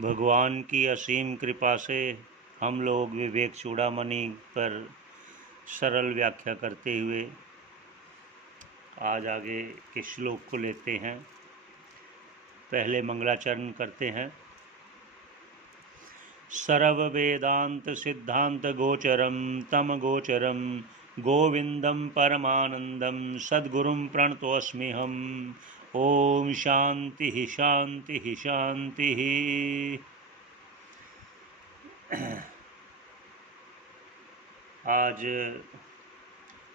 भगवान की असीम कृपा से हम लोग विवेक चूड़ामणि पर सरल व्याख्या करते हुए आज आगे के श्लोक को लेते हैं। पहले मंगलाचरण करते हैं। सर्व वेदांत सिद्धांत गोचरम तम गोचरम गोविंदम परमानंदम सद्गुरुं प्रणतोऽस्मि हम। ओम शांति शांति शांति। आज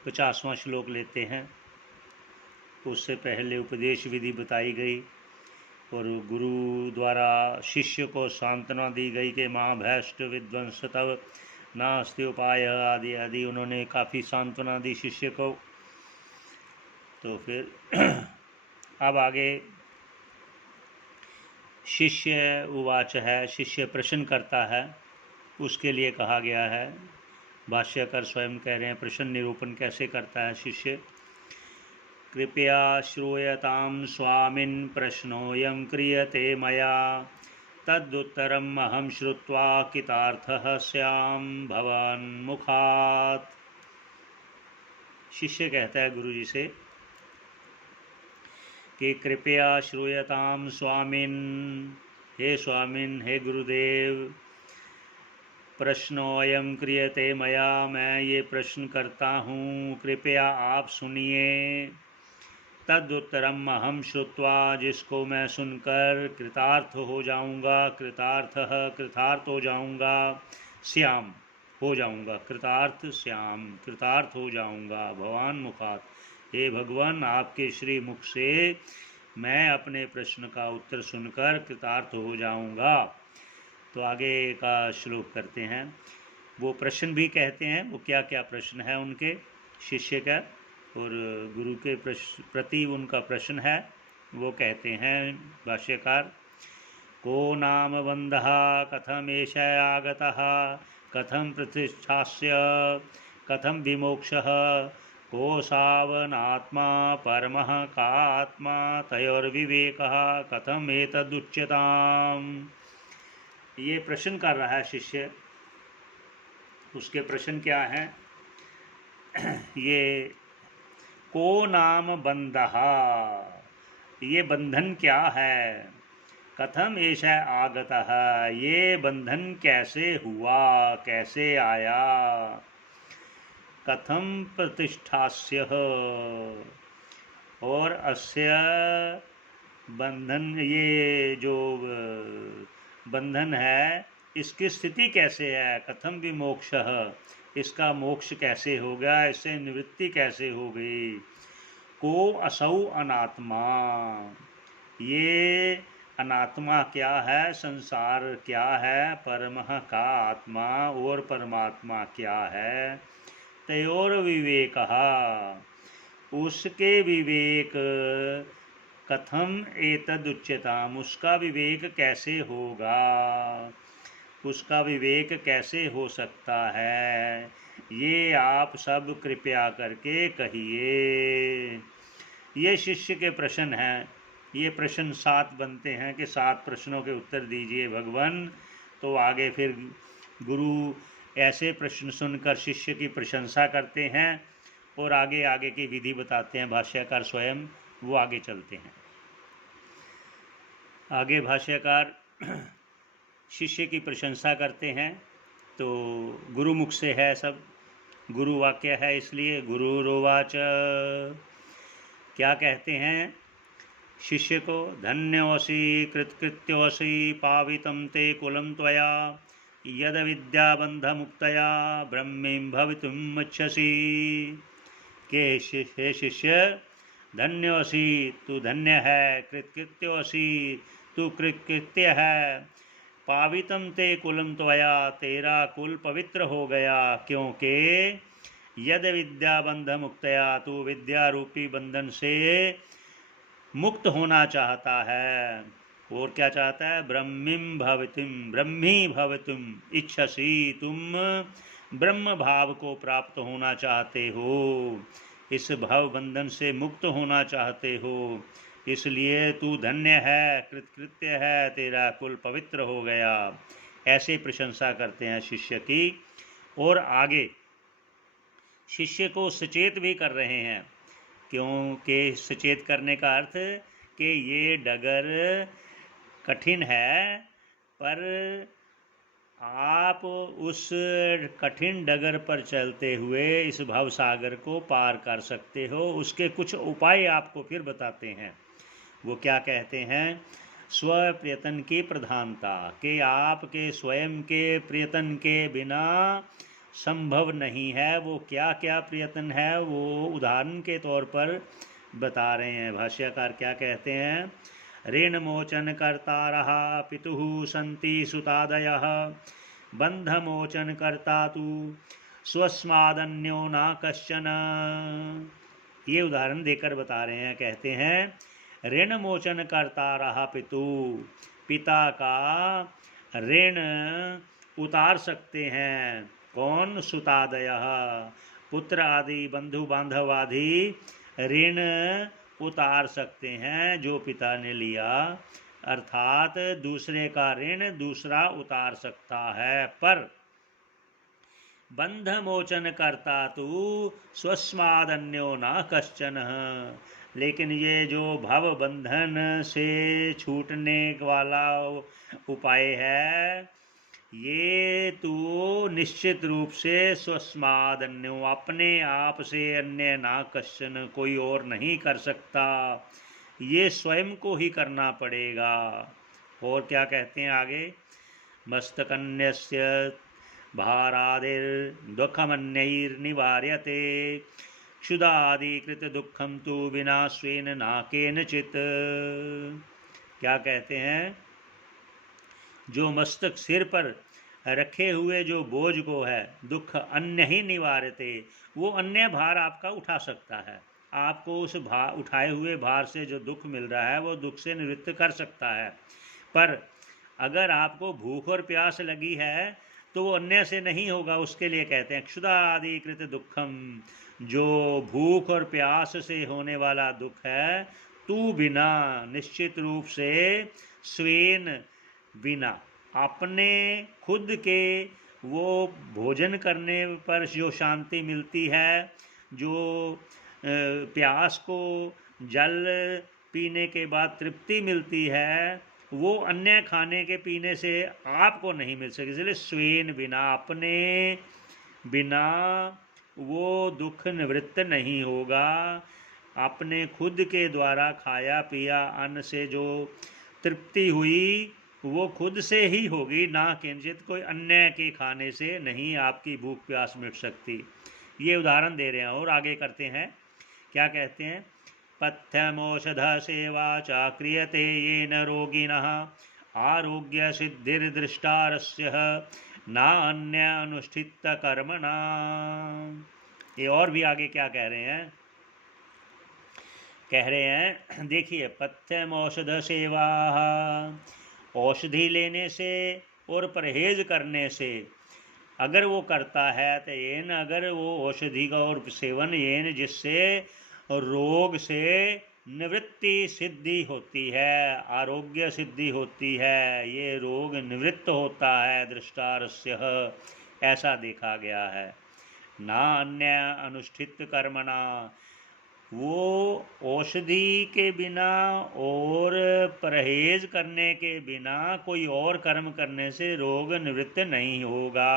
50वां श्लोक लेते हैं। उससे पहले उपदेश विधि बताई गई और गुरु द्वारा शिष्य को सांत्वना दी गई कि महाभैष्ट विध्वंस तव नास्ति उपाय आदि आदि। उन्होंने काफ़ी सांत्वना दी शिष्य को। तो फिर अब आगे शिष्य उवाच है, शिष्य प्रश्न करता है, उसके लिए कहा गया है। भाष्यकार स्वयं कह रहे हैं प्रश्न निरूपण कैसे करता है शिष्य। कृपया श्रूयतां स्वामिन् प्रश्नोऽयं क्रियते मया तदुत्तरम् अहं श्रुत्वा कृतार्थः स्याम् भवान्मुखात्। शिष्य कहता है गुरु जी से कि कृपया श्रूयतां स्वामिन्, हे स्वामिन्, हे गुरुदेव, प्रश्नोऽयं क्रियते मया, मैं ये प्रश्न करता हूँ, कृपया आप सुनिए। तदुत्तरम अहम श्रुत्वा, जिसको मैं सुनकर कृतार्थ हो जाऊंगा, कृतार्थ हो जाऊंगा, श्याम हो जाऊंगा, कृतार्थ श्याम कृतार्थ हो जाऊंगा, भगवान मुखात, हे भगवान आपके श्री मुख से मैं अपने प्रश्न का उत्तर सुनकर कृतार्थ हो जाऊंगा। तो आगे का श्लोक करते हैं। वो प्रश्न भी कहते हैं, वो क्या क्या प्रश्न है उनके शिष्य का और गुरु के प्रति उनका प्रश्न है। वो कहते हैं भाष्यकार, को नाम बंधः कथम एष आगतः कथम प्रतिष्ठास्य कथम विमोक्षः को सावनात्मा परमः का आत्मा तयोर्विवेकः कथम एतदुच्यताम्। ये प्रश्न कर रहा है शिष्य। उसके प्रश्न क्या हैं? ये को नाम बंधः, ये बंधन क्या है? कथम ऐसा आगतः, ये बंधन कैसे हुआ, कैसे आया? कथम प्रतिष्ठास्य, और अस्य बंधन, ये जो बंधन है इसकी स्थिति कैसे है? कथम विमोक्षः, इसका मोक्ष कैसे हो गया, इससे निवृत्ति कैसे हो गई? को असौ अनात्मा, ये अनात्मा क्या है, संसार क्या है, परमः का आत्मा और परमात्मा क्या है? तयोर विवेकः, उसके विवेक, कथम एतदुच्यताम्, उसका विवेक कैसे होगा, उसका विवेक कैसे हो सकता है, ये आप सब कृपया करके कहिए। ये शिष्य के प्रश्न हैं। ये प्रश्न 7 बनते हैं कि 7 प्रश्नों के उत्तर दीजिए भगवान। तो आगे फिर गुरु ऐसे प्रश्न सुनकर शिष्य की प्रशंसा करते हैं और आगे आगे की विधि बताते हैं भाष्यकार स्वयं। वो आगे चलते हैं। आगे भाष्यकार शिष्य की प्रशंसा करते हैं। तो गुरुमुख से है सब, गुरु वाक्य है, इसलिए गुरुरोवाच, क्या कहते हैं शिष्य को? धन्योऽसि कृतकृत्योऽसि पावितं ते कुलं त्वया यद विद्याबन्धमुक्तया ब्रह्मीं भवितुम् इच्छसि। के हे शिष्य, धन्योऽसि, तू धन्य है, कृतकृत्योऽसि, तू कृतकृत्य है, पावितं ते कुलं त्वया, तेरा कुल पवित्र हो गया, क्योंकि यद विद्याबंध मुक्तया, तू विद्या रूपी बंधन से मुक्त होना चाहता है। और क्या चाहता है? ब्रह्मीं भवितुम, ब्रह्मी भवितुम इच्छसि, तुम ब्रह्म भाव को प्राप्त होना चाहते हो, इस भाव बंधन से मुक्त होना चाहते हो। इसलिए तू धन्य है, कृतकृत्य है, तेरा कुल पवित्र हो गया। ऐसे प्रशंसा करते हैं शिष्य की। और आगे शिष्य को सचेत भी कर रहे हैं, क्योंकि सचेत करने का अर्थ कि ये डगर कठिन है, पर आप उस कठिन डगर पर चलते हुए इस भव सागर को पार कर सकते हो। उसके कुछ उपाय आपको फिर बताते हैं। वो क्या कहते हैं? स्व प्रयत्न की प्रधानता, कि आपके स्वयं के प्रयत्न के बिना संभव नहीं है। वो क्या क्या प्रयत्न है वो उदाहरण के तौर पर बता रहे हैं। भाष्यकार क्या कहते हैं? ऋण मोचन कर्ता रहा पितुः संति सुतादयः, बंध मोचन कर्ता तु स्वस्मादन्यो न कश्चन। ये उदाहरण देकर बता रहे हैं। कहते हैं ऋण मोचन करता रहा पितु, पिता का ऋण उतार सकते हैं। कौन? सुतादयः, पुत्र आदि बंधु बांधव आदि ऋण उतार सकते हैं जो पिता ने लिया, अर्थात दूसरे का ऋण दूसरा उतार सकता है। पर बंध मोचन करता तू स्वस्मादन्यो न कश्चन, लेकिन ये जो भव बंधन से छूटने वाला उपाय है, ये तो निश्चित रूप से स्वस्मादन्यो, अपने आप से अन्य ना कश्चन, कोई और नहीं कर सकता। ये स्वयं को ही करना पड़ेगा। और क्या कहते हैं आगे? मस्तकन्यस्य भारादिर्दुःखमन्यैर्निवार्यते, क्षुदादिकृत दुःखम तु विना स्वेन न केनचित्। क्या कहते हैं? जो मस्तक सिर पर रखे हुए जो बोझ को है, दुख अन्य ही निवारते, वो अन्य भार आपका उठा सकता है। आपको उस उठाए हुए भार से जो दुख मिल रहा है वो दुख से निवृत्त कर सकता है। पर अगर आपको भूख और प्यास लगी है तो वो अन्य से नहीं होगा। उसके लिए कहते हैं क्षुधा आदि कृत दुखम, जो भूख और प्यास से होने वाला दुख है, तू बिना, निश्चित रूप से, स्वेन, बिना, अपने खुद के वो भोजन करने पर जो शांति मिलती है, जो प्यास को जल पीने के बाद तृप्ति मिलती है, वो अन्य खाने के पीने से आपको नहीं मिल सके। इसलिए स्वेन, बिना, अपने बिना वो दुख निवृत्त नहीं होगा। अपने खुद के द्वारा खाया पिया अन्न से जो तृप्ति हुई वो खुद से ही होगी, ना किंचित कोई अन्य के खाने से नहीं आपकी भूख प्यास मिट सकती। ये उदाहरण दे रहे हैं। और आगे करते हैं, क्या कहते हैं? पथ्यमौषध सेवा च क्रियते येन रोगिणः, आरोग्य सिद्धिर्दृष्टारस्य न अन्य अनुष्ठित कर्मणा। ये और भी आगे क्या कह रहे हैं? कह रहे हैं, देखिए, पथ्यम औषध सेवा, औषधि लेने से और परहेज करने से अगर वो करता है तो येन, अगर वो औषधि का और सेवन येन, जिससे रोग से निवृत्ति सिद्धि होती है, आरोग्य सिद्धि होती है, ये रोग निवृत्त होता है, दृष्टारस्य, ऐसा देखा गया है। ना अन्य अनुष्ठित कर्मणा, वो औषधि के बिना और परहेज करने के बिना कोई और कर्म करने से रोग निवृत्त नहीं होगा।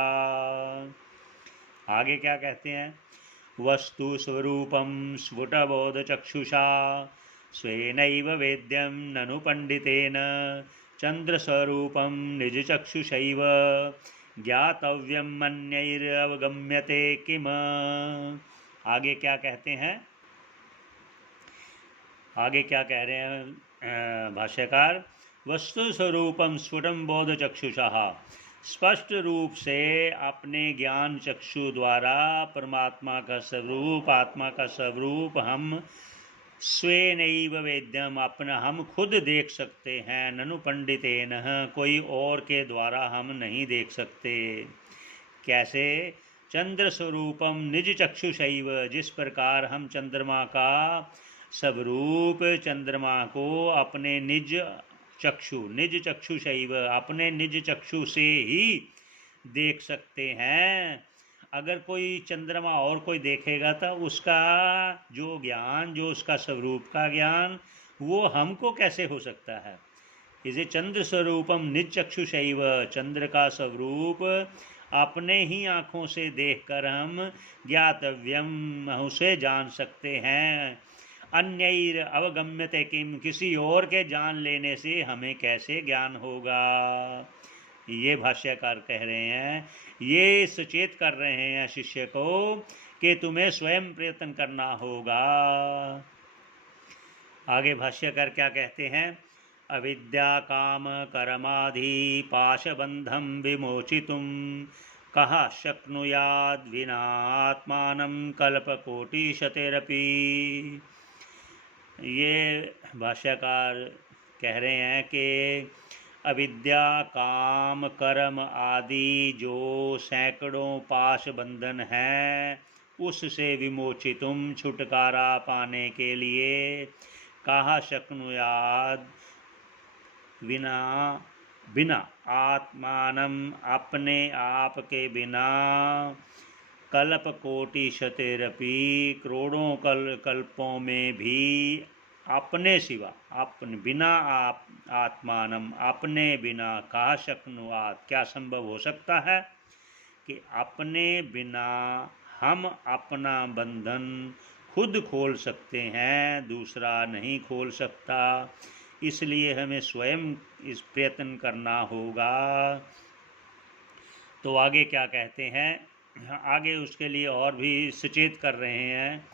आगे क्या कहते हैं? वस्तु स्वरूपम स्फुटबोध चक्षुषा, स्वेनैव वेद्यम ननु पंडितेन, चंद्र स्वरूपम निज चक्षुषैव, ज्ञातव्यम अन्यैरवगम्यते किम। आगे क्या कहते हैं? आगे क्या कह रहे हैं भाष्यकार? वस्तु स्वरूपम स्फुटम बोध चक्षुषा, स्पष्ट रूप से अपने ज्ञान चक्षु द्वारा परमात्मा का स्वरूप, आत्मा का स्वरूप हम स्वेनैव वेद्यम, अपना हम खुद देख सकते हैं। ननु पंडितेन, कोई और के द्वारा हम नहीं देख सकते। कैसे? चंद्र स्वरूपम निज चक्षुषैव, जिस प्रकार हम चंद्रमा का स्वरूप चंद्रमा को अपने निज चक्षु शैव, अपने निज चक्षु से ही देख सकते हैं। अगर कोई चंद्रमा और कोई देखेगा तो उसका जो ज्ञान, जो उसका स्वरूप का ज्ञान, वो हमको कैसे हो सकता है। इसे चंद्र स्वरूपम निज चक्षुषैव, चंद्र का स्वरूप अपने ही आँखों से देखकर हम ज्ञातव्यम, उसे जान सकते हैं। अन्यैर अवगम्यते किम, किसी और के जान लेने से हमें कैसे ज्ञान होगा। ये भाष्यकार कह रहे हैं, ये सचेत कर रहे हैं शिष्य को कि तुम्हें स्वयं प्रयत्न करना होगा। आगे भाष्यकार क्या कहते हैं, अविद्या काम कर्मादि पाशबंधम विमोचितुम कहा शक्नुयाद विना आत्मानं कल्पकोटिशतेरपि। ये भाष्यकार कह रहे हैं कि अविद्या काम कर्म आदि जो सैकड़ों पाश बंधन हैं, उससे विमोचितुम, छुटकारा पाने के लिए, कहा शक्नुयाद बिना आत्मानं, अपने आप के बिना, कल्प कोटि शतेरपि, करोड़ों कल्पों में भी, अपने सिवा, अपने बिना, आत्मानं, अपने बिना, कहा शक्नुयात, क्या संभव हो सकता है कि अपने बिना हम अपना बंधन खुद खोल सकते हैं, दूसरा नहीं खोल सकता। इसलिए हमें स्वयं इस प्रयत्न करना होगा। तो आगे क्या कहते हैं, आगे उसके लिए और भी सचेत कर रहे हैं।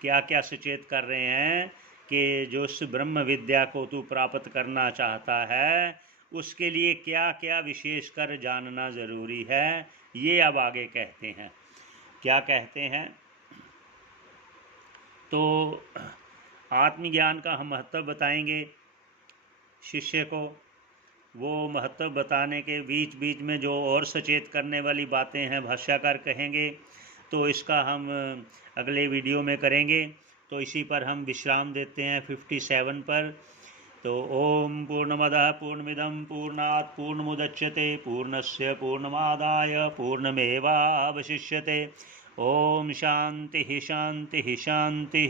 क्या क्या सचेत कर रहे हैं कि जो उस ब्रह्म विद्या को तू प्राप्त करना चाहता है, उसके लिए क्या क्या विशेष कर जानना ज़रूरी है, ये अब आगे कहते हैं। क्या कहते हैं, तो आत्मज्ञान का हम महत्व बताएंगे शिष्य को। वो महत्व बताने के बीच बीच में जो और सचेत करने वाली बातें हैं भाष्यकार कहेंगे, तो इसका हम अगले वीडियो में करेंगे। तो इसी पर हम विश्राम देते हैं 57 पर। तो ओम पूर्णमदः पूर्णमिदं पूर्णात् पूर्णमुदच्यते पूर्णस्य पूर्णमादाय पूर्णमेवावशिष्यते। ओम शांति शांति शांति।